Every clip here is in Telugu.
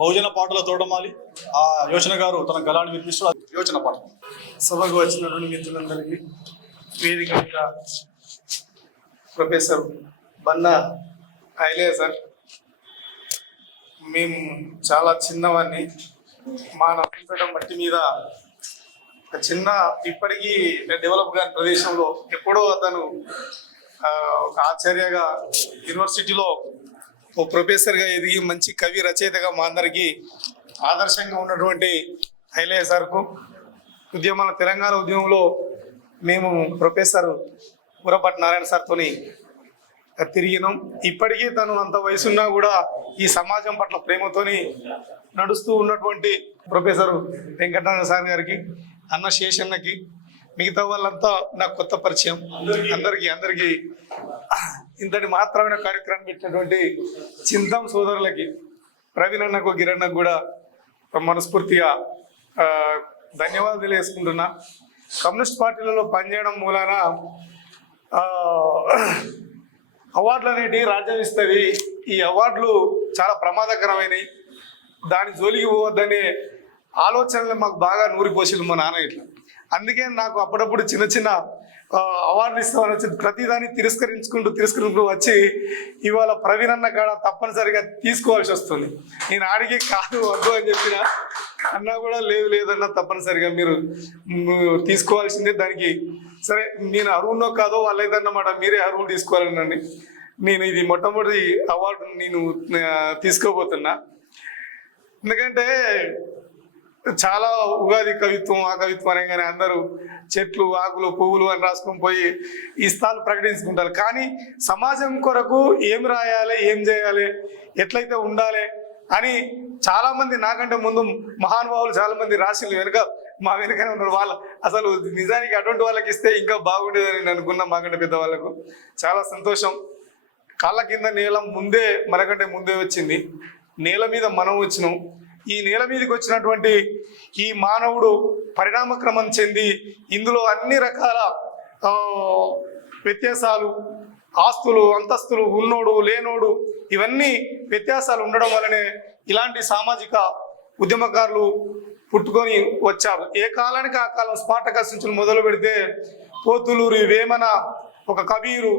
బహుజన పాటల తోటమాలి. ఆ యోచన గారు తన గలాన్ని వినిపిస్తూ యోచన పాట. సభకు వచ్చినటువంటి మిత్రులందరికీ వేదిక మీద ప్రొఫెసర్ బన్నా ఐలే సార్. మేము చాలా చిన్నవాన్ని మా నమ్మకం మట్టి మీద ఒక చిన్న ఇప్పటికీ డెవలప్ కాని ప్రదేశంలో ఎప్పుడో అతను ఒక ఆశ్చర్యగా యూనివర్సిటీలో ఓ ప్రొఫెసర్గా ఎదిగి మంచి కవి రచయితగా మా అందరికీ ఆదర్శంగా ఉన్నటువంటి ఐలయ్య సార్కు ఉద్యమాల తెలంగాణ ఉద్యమంలో మేము ప్రొఫెసర్ పురపట్ నారాయణ సార్తో తిరిగినాం. ఇప్పటికీ తను అంత వయసున్నా కూడా ఈ సమాజం పట్ల ప్రేమతోని నడుస్తూ ఉన్నటువంటి ప్రొఫెసర్ వెంకటనారాయణ సార్ గారికి అన్న శేషన్నకి మిగతా వాళ్ళంతా నాకు కొత్త పరిచయం. అందరికీ అందరికీ ఇంతటి మాత్రమైన కార్యక్రమం పెట్టినటువంటి చింతం సోదరులకి ప్రవీణ్ అన్నకు గిరణ్కు కూడా మనస్ఫూర్తిగా ధన్యవాదాలు తెలియజేసుకుంటున్నా. కమ్యూనిస్ట్ పార్టీలలో పనిచేయడం మూలాన అవార్డులు అనేటివి రాజ్యం ఇస్తుంది. ఈ అవార్డులు చాలా ప్రమాదకరమైనవి దాని జోలికి పోవద్దనే ఆలోచనలు మాకు బాగా నూరిపోసింది మా నాన్న ఇట్లా. అందుకే నాకు అప్పుడప్పుడు చిన్న చిన్న అవార్డు అవార్డులు ఇస్తామని వచ్చి ప్రతిదాన్ని తిరస్కరించుకుంటూ తిరస్కరించుకుంటూ వచ్చి ఇవాళ ప్రవీణ్ అన్న కాడ తప్పనిసరిగా తీసుకోవాల్సి వస్తుంది. నేను ఆడికి కాదు వద్దు అని చెప్పిన. అన్నా కూడా లేదు లేదన్నా తప్పనిసరిగా మీరు తీసుకోవాల్సిందే దానికి. సరే నేను అరువునో కాదో వాళ్ళేదన్నమాట మీరే అరువులు తీసుకోవాలనండి నేను ఇది మొట్టమొదటి అవార్డు నేను తీసుకోబోతున్నా. ఎందుకంటే చాలా ఉగాది కవిత్వం ఆ కవిత్వం అనగానే అందరూ చెట్లు ఆకులు పువ్వులు అని రాసుకొని పోయి ఇస్తాలు ప్రకటించుకుంటారు. కానీ సమాజం కొరకు ఏం రాయాలి ఏం చేయాలి ఎట్లయితే ఉండాలి అని చాలా మంది నాకంటే ముందు మహానుభావులు చాలా మంది వెనుక మా వెనుకనే ఉన్నారు వాళ్ళ అసలు నిజానికి అటువంటి వాళ్ళకి ఇస్తే ఇంకా బాగుండేదని నేను అనుకున్నా మాకంటే పెద్ద వాళ్ళకు చాలా సంతోషం. కాళ్ళ కింద నేల ముందే మనకంటే ముందే వచ్చింది. నేల మీద మనం వచ్చినాం. ఈ నేల మీదకి వచ్చినటువంటి ఈ మానవుడు పరిణామక్రమం చెంది ఇందులో అన్ని రకాల వ్యత్యాసాలు ఆస్తులు అంతస్తులు ఉన్నోడు లేనోడు ఇవన్నీ వ్యత్యాసాలు ఉండడం వల్లనే ఇలాంటి సామాజిక ఉద్యమకారులు పుట్టుకొని వచ్చారు. ఏ కాలానికి ఆ కాలం స్పాటకస్ నుంచి మొదలు పెడితే పోతులూరి వేమన ఒక కబీరు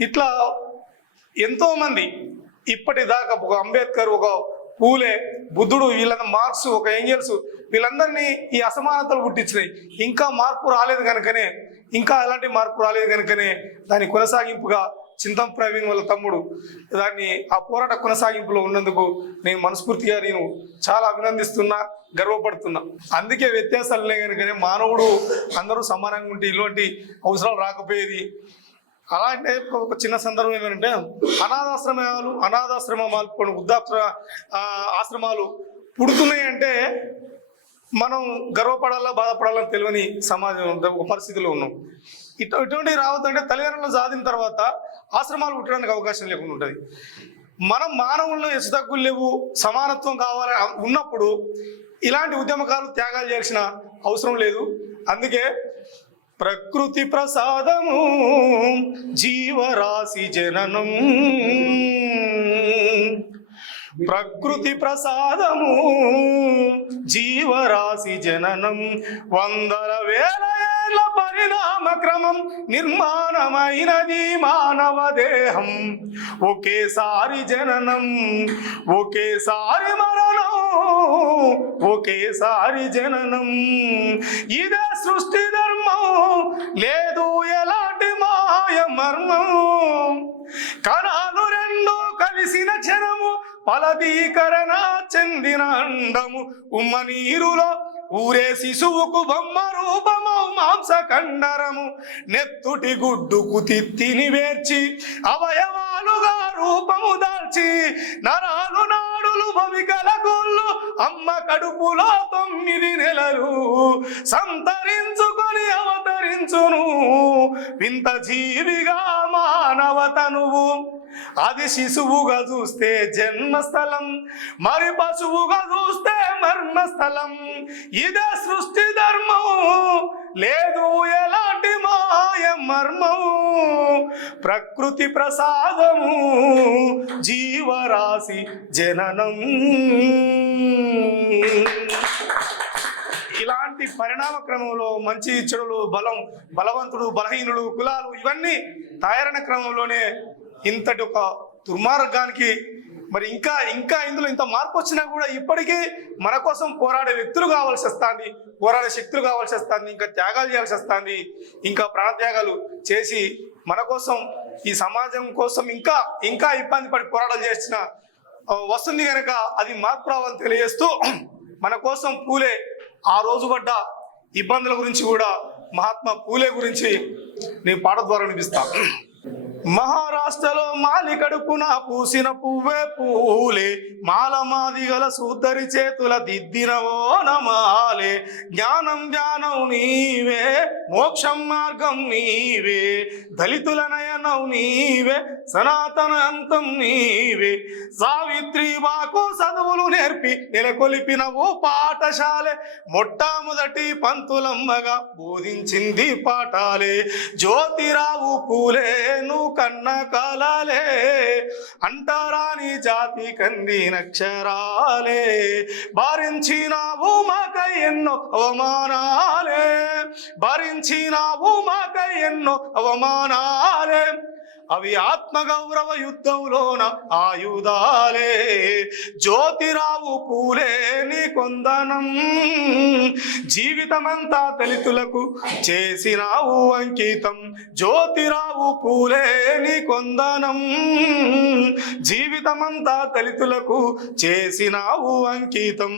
ఇట్లా ఎంతోమంది ఇప్పటిదాకా ఒక అంబేద్కర్ ఒక పూలే బుద్ధుడు వీళ్ళంతా మార్క్స్ ఒక ఏంజల్స్ వీళ్ళందరినీ ఈ అసమానతలు పుట్టించినాయి. ఇంకా మార్పు రాలేదు కనుకనే ఇంకా ఎలాంటి మార్పు రాలేదు కనుకనే దాని కొనసాగింపుగా చింతం ప్రవీణ్ వాళ్ళ తమ్ముడు దాన్ని ఆ పోరాట కొనసాగింపులో ఉన్నందుకు నేను మనస్ఫూర్తిగా నేను చాలా అభినందిస్తున్నా గర్వపడుతున్నా. అందుకే వ్యత్యాసాలు ఉన్నాయి కనుకనే మానవుడు అందరూ సమానంగా ఉంటే ఇలాంటి అవసరాలు రాకపోయేది అలా అంటే ఒక చిన్న సందర్భం ఏమంటే అనాథాశ్రమాలు అనాథాశ్రమాలు కొన్ని వృద్ధాప్ర ఆశ్రమాలు పుడుతున్నాయి అంటే మనం గర్వపడాలా బాధపడాలని తెలియని సమాజం ఒక పరిస్థితిలో ఉన్నాం. ఇటు ఇటువంటివి రావద్దంటే తల్లిదండ్రులను సాధిన తర్వాత ఆశ్రమాలు పుట్టడానికి అవకాశం లేకుండా ఉంటుంది. మనం మానవుల్లో హెచ్చుతగ్గులు లేవు సమానత్వం కావాలి ఉన్నప్పుడు ఇలాంటి ఉద్యమకాలు త్యాగాలు చేయాల్సిన అవసరం లేదు. అందుకే ప్రకృతి ప్రసాదము జీవరాశి జననం. ప్రకృతి ప్రసాదము జీవరాశి జననం. వందల వేల ఏళ్ళ పరిణామ క్రమం నిర్మాణమైనది మానవ దేహం. ఒకేసారి జననం ఒకేసారి మరణం ఒకేసారి జననం. ఇదే సృష్టి ధర్మం. లేదు ఎలాంటి మాయ మర్మం. కణాలు రెండు కలిసిన క్షణము ఫలదీకరణ చెందిన అండము. ఉమ్మ నీరులో ఊరే శిశువుకు బొమ్మ రూపము మాంస కండరము నెత్తుటి గుడ్డుకు తిత్తిని వేర్చి అవయవాలుగా రూపము దాల్చి నరాలు నాడులు భవికలకు అమ్మ కడుపులో తొమ్మిది నెలలు సంతరించుకొని అవతరించును. వింత జీవిగా మానవతనువు. అది శిశువుగా చూస్తే జన్మస్థలం మరి పశువుగా చూస్తే మర్మస్థలం. ఇదే సృష్టి ధర్మం లేదు ఎలాంటి మాయ మర్మం. ప్రకృతి ప్రసాదము జీవరాశి జననం. పరిణామ క్రమంలో మంచి చెడులు బలం బలవంతుడు బలహీనుడు కులాలు ఇవన్నీ తయారైన క్రమంలోనే ఇంతటి ఒక దుర్మార్గానికి మరి ఇంకా ఇంకా ఇందులో ఇంత మార్పు వచ్చినా కూడా ఇప్పటికీ మన కోసం పోరాడే వ్యక్తులు కావాల్సి వస్తుంది. పోరాడే శక్తులు కావాల్సి వస్తుంది. ఇంకా త్యాగాలు చేయాల్సి వస్తుంది. ఇంకా ప్రాణత్యాగాలు చేసి మన కోసం ఈ సమాజం కోసం ఇంకా ఇంకా ఇబ్బంది పడి పోరాటాలు చేసిన వస్తుంది కనుక అది మార్పు రావాలని తెలియజేస్తూ మన కోసం పూలే ఆ రోజు పడ్డ ఇబ్బందుల గురించి కూడా మహాత్మా పూలే గురించి నేను పాట ద్వారా వినిపిస్తాను. మహారాష్ట్రలో మాలి కడుపున పూసిన పువ్వే పూలే మాల మాదిగల సూతరి చేతుల దిద్దినవో నమాలే జ్ఞానం జ్ఞానం నీవే మోక్షం మార్గం నీవే దళితుల నయనం నీవే సనాతన అంతం నీవే. సావిత్రి బాకు చదువులు నేర్పి నెలకొలిపిన ఓ పాఠశాలే. మొట్టమొదటి పంతులమ్మగా బోధించింది పాఠాలే. జ్యోతిరావు పూలే నువ్వు కన్న కాలాలే అంటారాని జాతి కంది నక్షరాలే భరించినావు మాకై ఎన్నో అవమానాలే భరించినావు మాకై ఎన్నో అవమానాలే. అవి ఆత్మగౌరవ యుద్ధంలోన ఆయుధాలే. జ్యోతిరావు పూలే నీ కొందనం. జీవితమంతా దళితులకు చేసినావు అంకితం. జ్యోతిరావు పూలే నీ కొందనం. జీవితమంతా దళితులకు చేసినావు అంకితం.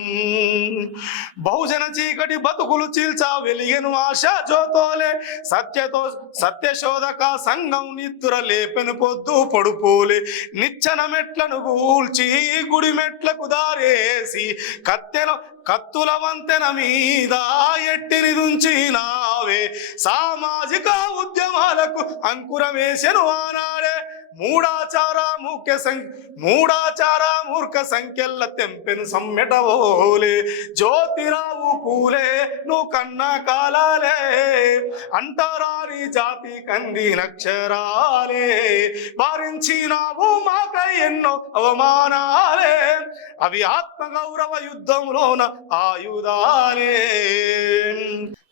బహుజన చీకటి బతుకులు చీల్చా వెలిగెను ఆశా జ్యోతోలే. సత్యతో సత్యశోధక సంఘం నిద్రలే. లేపెను పొద్దు పొడుపోలే నిచ్చెన మెట్లను కూల్చి గుడి మెట్లకు దారేసి కత్తెన కత్తుల వంతెన మీద ఎట్టిని దుంచినావే. సామాజిక ఉద్యమాలకు అంకురమేసెను ఆనాడే. మూడాచార ముఖ్య సంఖ్య మూడాచార మూర్ఖ సంఖ్యల తెంపెను సమ్మెటవోలే జ్యోతిరావు పూలే నువ్వు కన్న కాలాలే. అంటరాని జాతి కంది నక్షరాలే. భరించినావు మాకై ఎన్నో అవమానాలే. అవి ఆత్మగౌరవ యుద్ధంలోన ఆయుధాలే.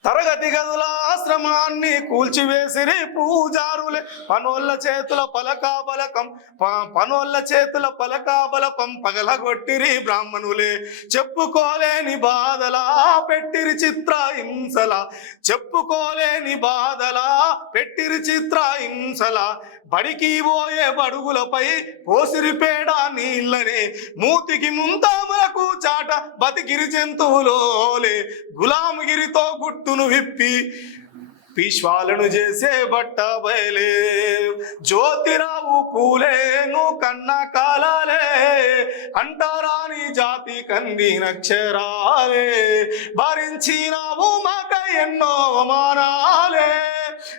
తరగతి గదుల ఆశ్రమాన్ని కూల్చివేసిరి పూజారులే. పనోళ్ళ చేతుల పలకా బలకం ప- పనోళ్ళ చేతుల పలకా బలపం పగలగొట్టిరి బ్రాహ్మణులే. చెప్పుకోలేని బాధలా పెట్టిరి చిత్ర హింసల. చెప్పుకోలేని బాధలా పెట్టిరి చిత్ర హింసల. బడికి పోయే బడుగులపై పోసిరిపేడ నీళ్ళనే. మూతికి ముంతాములకు చాట బతికిరి జంతువులోలే. గులామగిరితో గుట్టును విప్పి పీష్వాలను చేసే బట్ట బయలే. జ్యోతిరావు పూలే నువ్వు కన్న కాలాలే. అంటారాని జాతి కంది నక్షరాలే. భరించినావు మాక ఎన్నో అవమానాలు.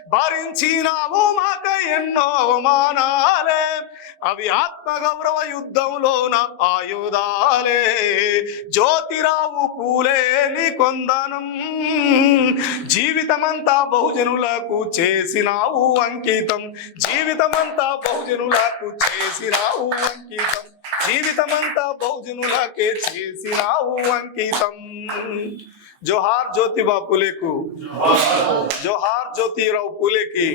భరించినావు మాకై ఎన్నో అవమానాలే. అవి ఆత్మగౌరవ యుద్ధంలోన ఆయుధాలే. జ్యోతిరావు పూలేని కొందనం. జీవితమంతా బహుజనులకు చేసినావు అంకితం. జీవితమంతా బహుజనులకు చేసినావు అంకితం. జీవితమంతా బహుజనులకే చేసినావు అంకితం. జోహార్ జ్యోతిబా పులేకు జోహార్ జ్యోతిరావు పులేకి